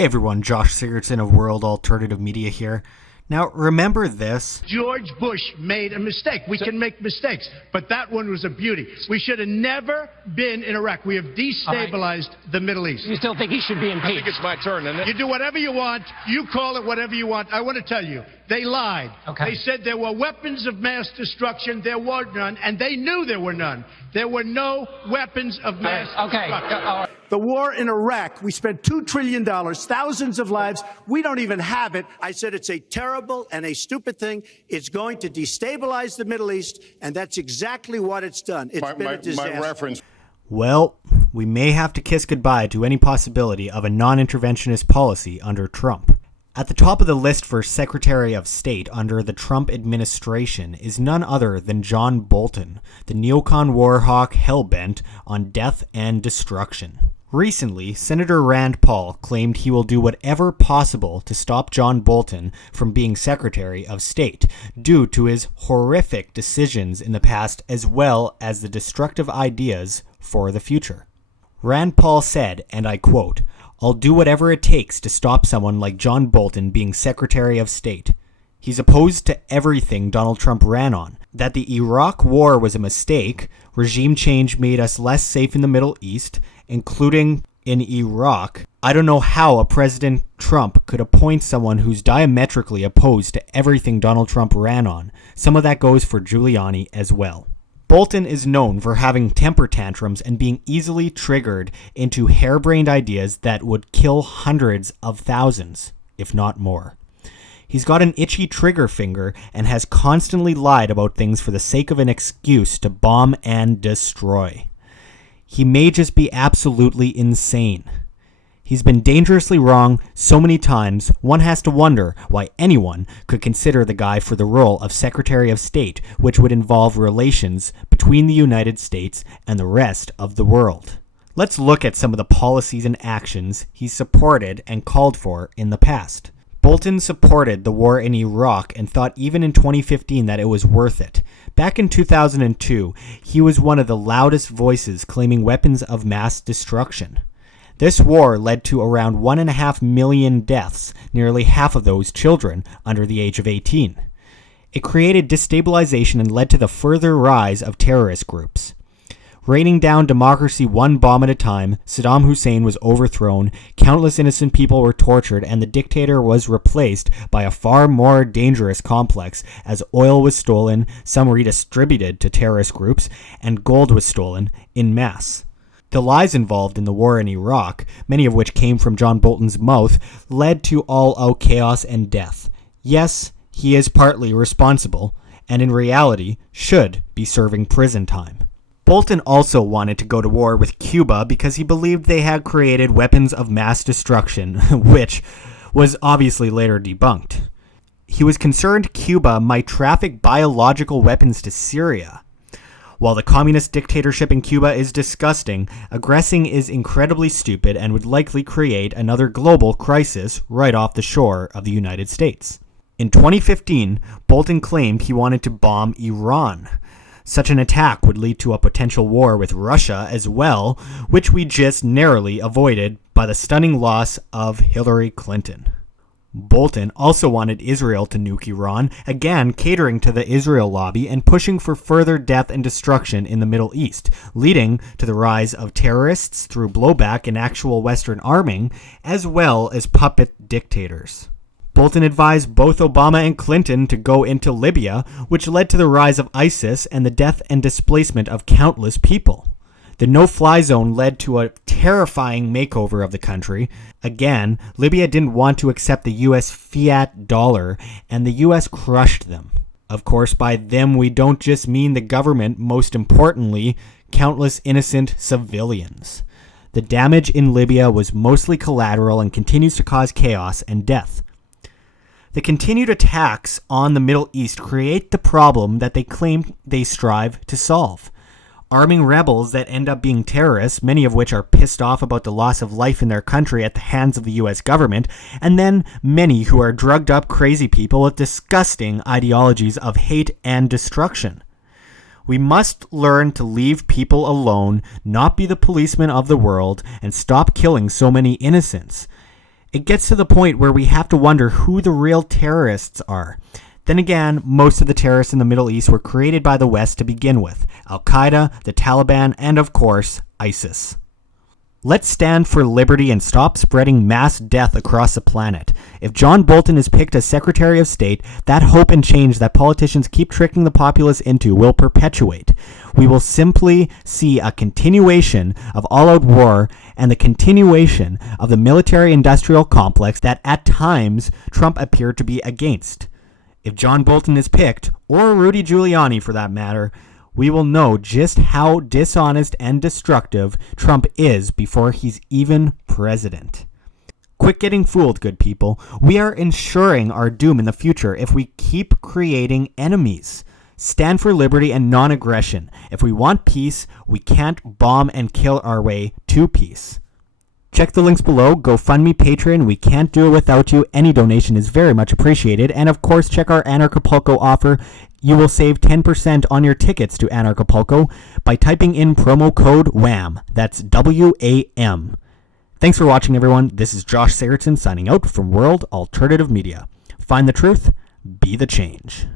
Hey everyone, Josh Sigurdson of World Alternative Media here. Now, remember this. George Bush made a mistake. We can make mistakes, but that one was a beauty. We should have never been in Iraq. We have destabilized the Middle East. You still think he should be impeached? I think it's my turn, isn't it? You do whatever you want. You call it whatever you want. I want to tell you, they lied. Okay. They said there were weapons of mass destruction. There were none, and they knew there were none. There were no weapons of mass destruction. The war in Iraq, we spent $2 trillion, thousands of lives. We don't even have it. I said it's a terrible and a stupid thing. It's going to destabilize the Middle East, and that's exactly what it's done. It's been a disaster. My reference. Well, we may have to kiss goodbye to any possibility of a non-interventionist policy under Trump. At the top of the list for Secretary of State under the Trump administration is none other than John Bolton, the neocon warhawk hell-bent on death and destruction. Recently, Senator Rand Paul claimed he will do whatever possible to stop John Bolton from being Secretary of State due to his horrific decisions in the past as well as the destructive ideas for the future. Rand Paul said, and I quote, "I'll do whatever it takes to stop someone like John Bolton being Secretary of State. He's opposed to everything Donald Trump ran on. That the Iraq war was a mistake, regime change made us less safe in the Middle East, including in Iraq. I don't know how a President Trump could appoint someone who's diametrically opposed to everything Donald Trump ran on. Some of that goes for Giuliani as well." Bolton is known for having temper tantrums and being easily triggered into harebrained ideas that would kill hundreds of thousands, if not more. He's got an itchy trigger finger and has constantly lied about things for the sake of an excuse to bomb and destroy. He may just be absolutely insane. He's been dangerously wrong so many times, one has to wonder why anyone could consider the guy for the role of Secretary of State, which would involve relations between the United States and the rest of the world. Let's look at some of the policies and actions he's supported and called for in the past. Bolton supported the war in Iraq and thought even in 2015 that it was worth it. Back in 2002, he was one of the loudest voices claiming weapons of mass destruction. This war led to around 1.5 million deaths, nearly half of those children under the age of 18. It created destabilization and led to the further rise of terrorist groups. Raining down democracy one bomb at a time, Saddam Hussein was overthrown, countless innocent people were tortured, and the dictator was replaced by a far more dangerous complex as oil was stolen, some redistributed to terrorist groups, and gold was stolen en masse. The lies involved in the war in Iraq, many of which came from John Bolton's mouth, led to all-out chaos and death. Yes, he is partly responsible, and in reality should be serving prison time. Bolton also wanted to go to war with Cuba because he believed they had created weapons of mass destruction, which was obviously later debunked. He was concerned Cuba might traffic biological weapons to Syria. While the communist dictatorship in Cuba is disgusting, aggressing is incredibly stupid and would likely create another global crisis right off the shore of the United States. In 2015, Bolton claimed he wanted to bomb Iran. Such an attack would lead to a potential war with Russia as well, which we just narrowly avoided by the stunning loss of Hillary Clinton. Bolton also wanted Israel to nuke Iran, again catering to the Israel lobby and pushing for further death and destruction in the Middle East, leading to the rise of terrorists through blowback and actual Western arming, as well as puppet dictators. Bolton advised both Obama and Clinton to go into Libya, which led to the rise of ISIS and the death and displacement of countless people. The no-fly zone led to a terrifying makeover of the country. Again, Libya didn't want to accept the US fiat dollar, and the US crushed them. Of course, by them we don't just mean the government, most importantly, countless innocent civilians. The damage in Libya was mostly collateral and continues to cause chaos and death. The continued attacks on the Middle East create the problem that they claim they strive to solve. Arming rebels that end up being terrorists, many of which are pissed off about the loss of life in their country at the hands of the US government, and then many who are drugged up crazy people with disgusting ideologies of hate and destruction. We must learn to leave people alone, not be the policemen of the world, and stop killing so many innocents. It gets to the point where we have to wonder who the real terrorists are. Then again, most of the terrorists in the Middle East were created by the West to begin with. Al-Qaeda, the Taliban, and of course, ISIS. Let's stand for liberty and stop spreading mass death across the planet. If John Bolton is picked as Secretary of State, that hope and change that politicians keep tricking the populace into will perpetuate. We will simply see a continuation of all-out war and the continuation of the military-industrial complex that at times Trump appeared to be against. If John Bolton is picked, or Rudy Giuliani for that matter, we will know just how dishonest and destructive Trump is before he's even president. Quit getting fooled, good people. We are ensuring our doom in the future if we keep creating enemies. Stand for liberty and non-aggression. If we want peace, we can't bomb and kill our way to peace. Check the links below. GoFundMe, Patreon. We can't do it without you. Any donation is very much appreciated. And of course, check our Anarchapulco offer. You will save 10% on your tickets to Anarchapulco by typing in promo code WHAM. That's WAM. Thanks for watching, everyone. This is Josh Sigurdson signing out from World Alternative Media. Find the truth, be the change.